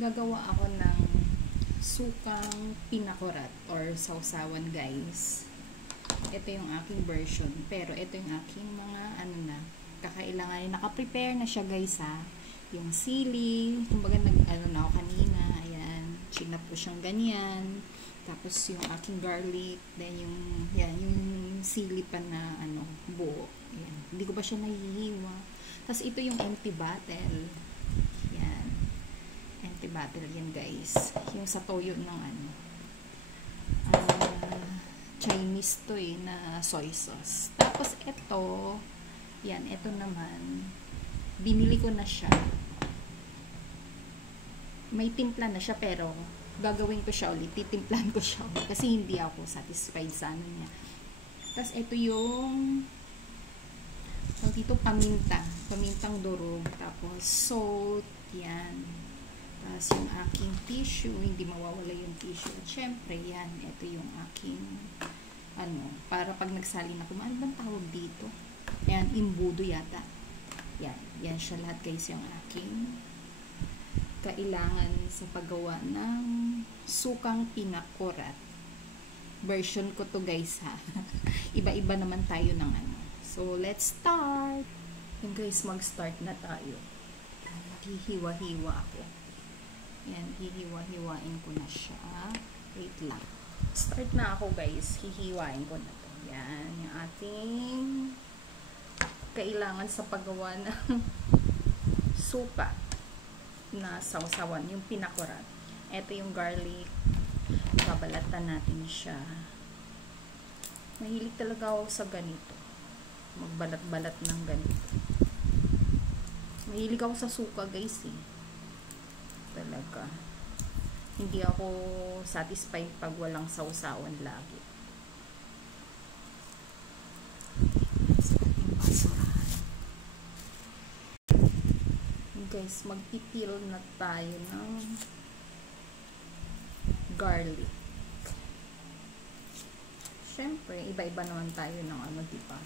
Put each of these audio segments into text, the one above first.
Gagawa ako ng sukang pinakurat or sausawan, guys. Ito yung aking version, pero ito yung aking mga kakailangan. Naka-prepare na siya, guys, ha. Yung sili, kumbaga na ako kanina, ayan, chinap ko siyang ganyan. Tapos yung aking garlic, then yung sili pa na buo. Ayan. Hindi ko pa siya nahihiwa. Tapos ito yung empty bottle. Ayan. Empty bottle yan, guys. Yung sa toyo ng Chinese to na soy sauce. Tapos ito, yan, ito naman, binili ko na siya. May timpla na siya, pero gagawin ko siya ulit. Titimplan ko siya ulit. Kasi hindi ako satisfied sa niya. Tapos ito yung dito pamintang durog. Tapos salt, yan. Tapos yung aking tissue, hindi mawawala yung tissue. At syempre, yan, ito yung aking para pag nagsalin ako, ano bang tawag dito? Yan, imbudo yata. Yan siya lahat, guys, yung aking kailangan sa paggawa ng sukang pinakurat. Version ko to, guys, ha. Iba-iba naman tayo ng So, let's start. Yung guys, mag-start na tayo. Hihiwa-hiwa ako. Yan, hihiwa-hiwain ko na siya. Wait lang. Start na ako, guys. Hihiwain ko na to. Yan, yung ating kailangan sa paggawa ng suka na sausawan, yung pinakurat. Ito yung garlic. Babalatan natin siya. Mahilig talaga ako sa ganito. Magbalat-balat ng ganito. Mahilig ako sa suka, guys, talaga. Hindi ako satisfied pag walang sausawan lagi. Guys, magpipil na tayo ng garlic. Siyempre, iba-iba naman tayo ng diba?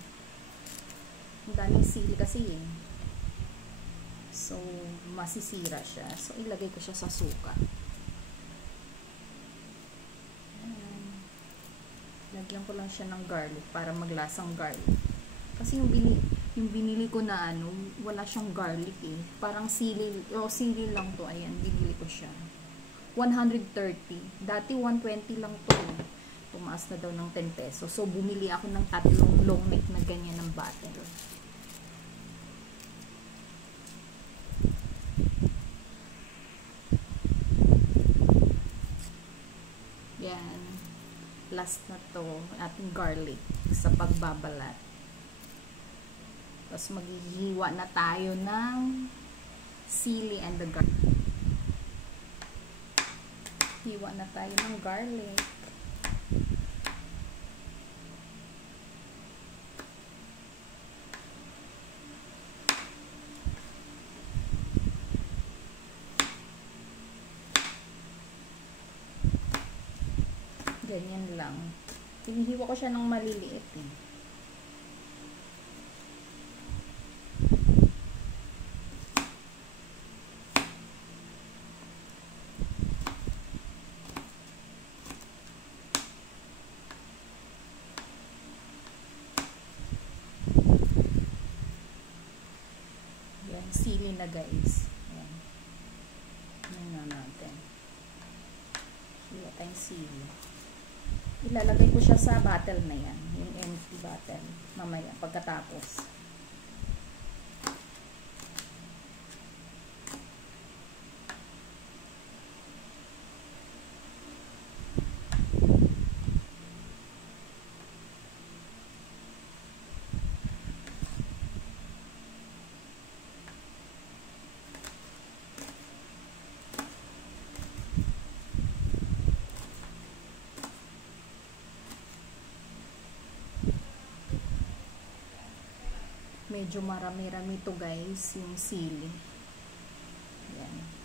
Ang daming sili kasi So, masisira siya. So, ilagay ko siya sa suka. Lagyan ko lang siya ng garlic para maglasang garlic. Kasi yung binili ko na wala siyang garlic Parang sili lang to. Ayan, binili ko siya. 130. Dati 120 lang to. Tumaas na daw ng 10 pesos. So, bumili ako ng 3 long neck na ganyan ng bottle. Yan. Last na to, ating garlic sa pagbabalat. Tapos maghihiwa na tayo ng sili and the garlic. Hiwa na tayo ng garlic. Ganyan lang. Hinihiwa ko siya ng maliliit Yan, sili na, guys. Yan. Yan na natin. Hiwa tayong sili. Ilalagay ko siya sa bottle na yan. Yung empty bottle. Mamaya, pagkatapos. Medyo marami-rami to, guys, yung sili. Yan.